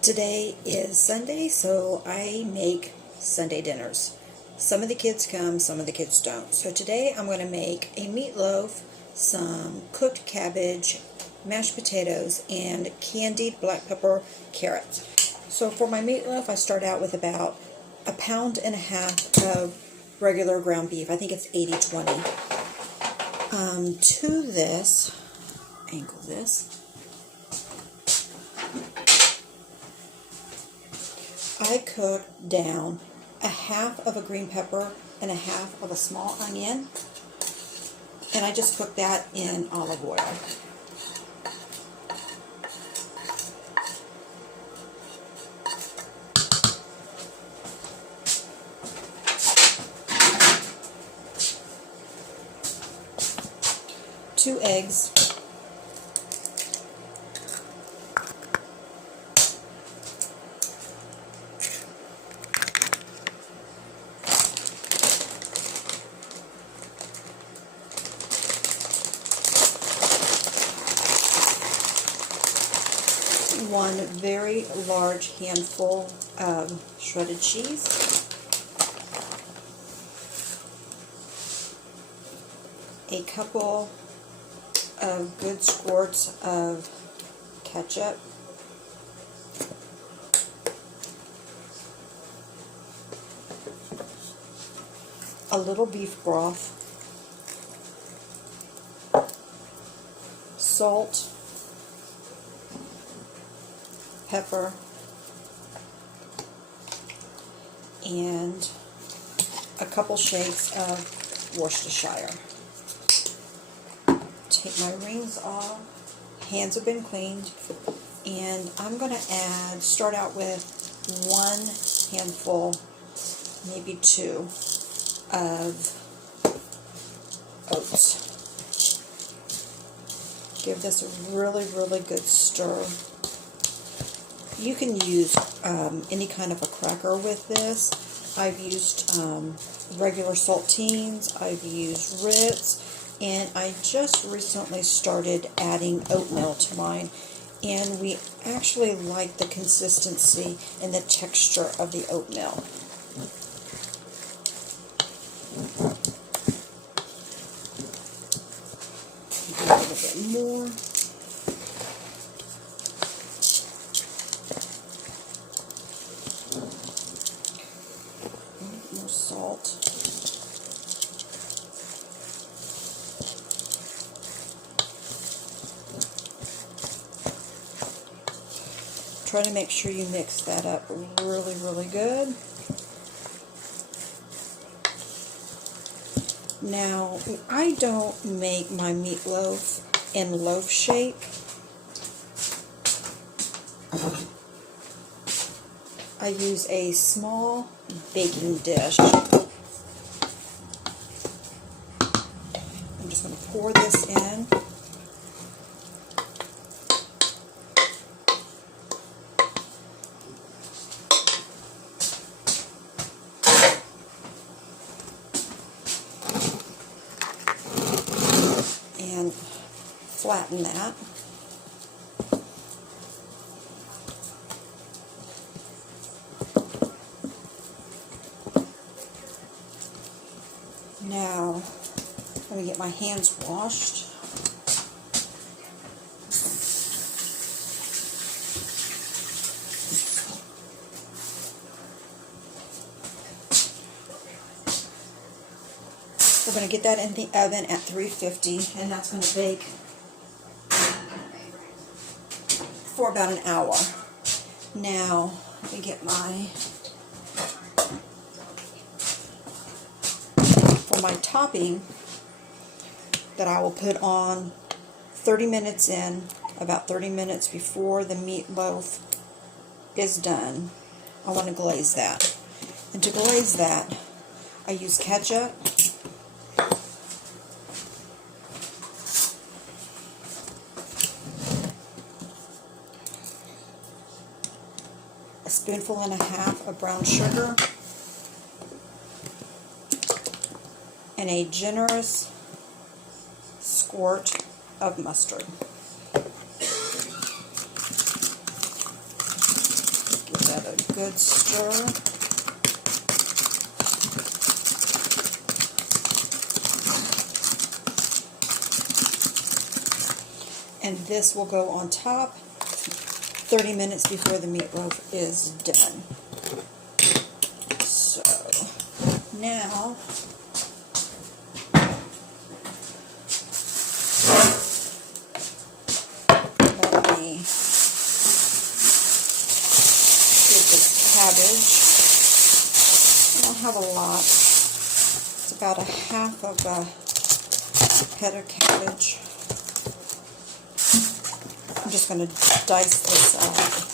Today is Sunday, so I make Sunday dinners. Some of the kids come, some of the kids don't. So today I'm going to make a meatloaf, some cooked cabbage, mashed potatoes, and candied black pepper carrots. So for my meatloaf, I start out with about 1.5 pounds of regular ground beef. I think it's 80-20. To this, angle this, I cook down 1/2 of a green pepper and 1/2 of a small onion, and I just cook that in olive oil. Two eggs, one very large handful of shredded cheese, a couple of good squirts of ketchup, a little beef broth, salt, pepper, and a couple shakes of Worcestershire. Take my rings off, hands have been cleaned, and I'm going to start out with 1 handful, maybe 2, of oats. Give this a really, really good stir. You can use any kind of a cracker with this. I've used regular saltines, I've used Ritz, and I just recently started adding oatmeal to mine, and we actually like the consistency and the texture of the oatmeal. Do a little bit more. More salt. Try to make sure you mix that up really, really good. Now, I don't make my meatloaf in loaf shape. I use a small baking dish. I'm just going to pour this in. And flatten that. Now, let me get my hands washed. We're going to get that in the oven at 350, and that's going to bake for about an hour. Now, let me get for my topping that I will put on 30 minutes in, about 30 minutes before the meatloaf is done. I want to glaze that. And to glaze that, I use ketchup, a 1.5 spoonfuls of brown sugar, and a generous squirt of mustard. good stir. And this will go on top 30 minutes before the meatloaf is done. So now let me get this cabbage. I don't have a lot. It's about a half of a head of cabbage. I'm just going to dice this out.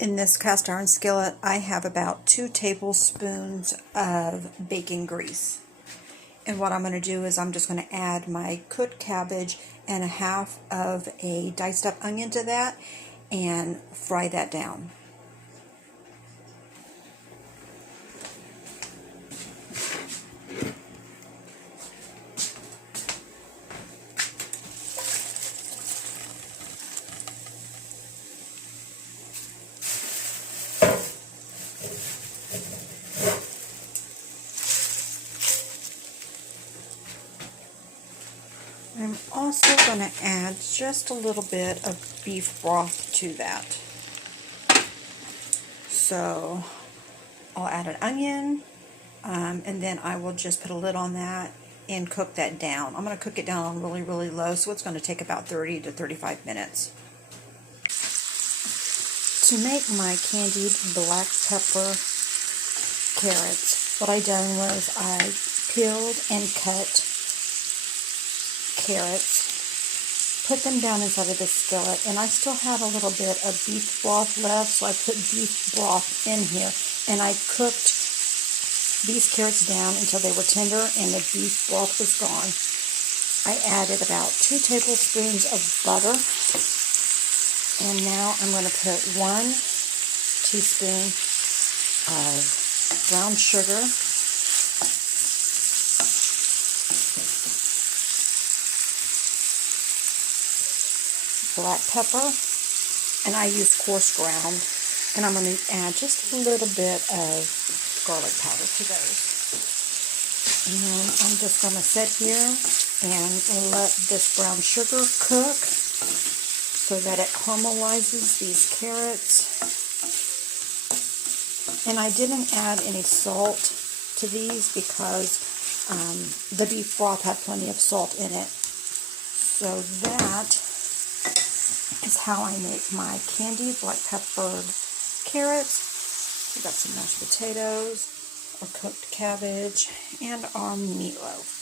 In this cast iron skillet, I have about 2 tablespoons of bacon grease. And what I'm going to do is I'm just going to add my cooked cabbage and a half of a diced up onion to that and fry that down. I'm also going to add just a little bit of beef broth to that. So I'll add an onion, and then I will just put a lid on that and cook that down. I'm going to cook it down on really, really low, so it's going to take about 30 to 35 minutes. To make my candied black pepper carrots, what I done was I peeled and cut carrots, put them down inside of the skillet, and I still had a little bit of beef broth left, so I put beef broth in here, and I cooked these carrots down until they were tender and the beef broth was gone. I added about 2 tablespoons of butter, and now I'm going to put 1 teaspoon of brown sugar, black pepper, and I use coarse ground, and I'm going to add just a little bit of garlic powder to those. And then I'm just going to sit here and let this brown sugar cook so that it caramelizes these carrots. And I didn't add any salt to these because the beef broth had plenty of salt in it. So that is how I make my candied black peppered carrots. We got some mashed potatoes, our cooked cabbage, and our meatloaf.